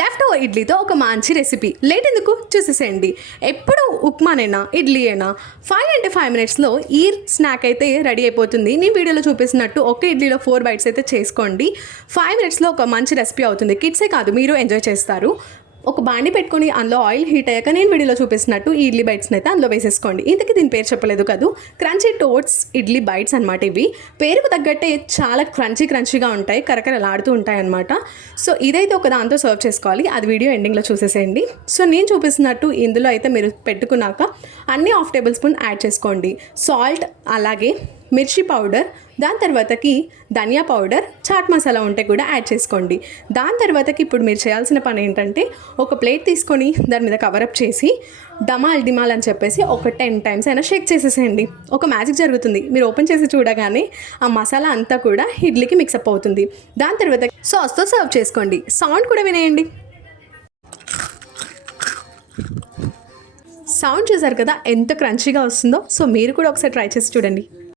Left over ఇడ్లీతో ఒక మంచి recipe. Late ఎందుకు, చూసేసేయండి. ఎప్పుడు ఉప్మానైనా ఇడ్లీ అయినా 5 మినిట్స్లో ఈ స్నాక్ అయితే రెడీ అయిపోతుంది. నేను వీడియోలో చూపిస్తున్నట్టు ఒక ఇడ్లీలో 4 బైట్స్ అయితే చేసుకోండి. 5 మినిట్స్లో ఒక మంచి రెసిపీ అవుతుంది. కిడ్సే కాదు, మీరు ఎంజాయ్ చేస్తారు. ఒక బాండి పెట్టుకొని అందులో ఆయిల్ హీట్ అయ్యాక నేను వీడియోలో చూపిస్తున్నట్టు ఈ ఇడ్లీ బైట్స్ని అయితే అందులో వేసేసుకోండి. ఇంతకీ దీని పేరు చెప్పలేదు కదా, క్రంచీ టోట్స్ ఇడ్లీ బైట్స్ అనమాట. ఇవి పేరుకు తగ్గట్టే చాలా క్రంచీగా ఉంటాయి, కరకరలాడుతూ ఉంటాయి అనమాట. సో ఇదైతే ఒక దాంతో సర్వ్ చేసుకోవాలి. అది వీడియో ఎండింగ్లో చూసేసేయండి. సో నేను చూపిస్తున్నట్టు ఇందులో అయితే మీరు పెట్టుకున్నాక అన్ని 1/2 టేబుల్ స్పూన్ యాడ్ చేసుకోండి. సాల్ట్, అలాగే మిర్చి పౌడర్, దాని తర్వాతకి ధనియా పౌడర్, చాట్ మసాలా ఉంటే కూడా యాడ్ చేసుకోండి. దాని తర్వాతకి ఇప్పుడు మీరు చేయాల్సిన పని ఏంటంటే ఒక ప్లేట్ తీసుకొని దాని మీద కవరప్ చేసి డిమాల్ అని చెప్పేసి ఒక 10 టైమ్స్ అయినా షేక్ చేసేసేయండి. ఒక మ్యాజిక్ జరుగుతుంది. మీరు ఓపెన్ చేసి చూడగానే ఆ మసాలా అంతా కూడా ఇడ్లీకి మిక్సప్ అవుతుంది. దాని తర్వాత సాస్తో సర్వ్ చేసుకోండి. సౌండ్ కూడా వినేయండి. సౌండ్ చూసారు కదా ఎంత క్రంచీగా వస్తుందో. సో మీరు కూడా ఒకసారి ట్రై చేసి చూడండి.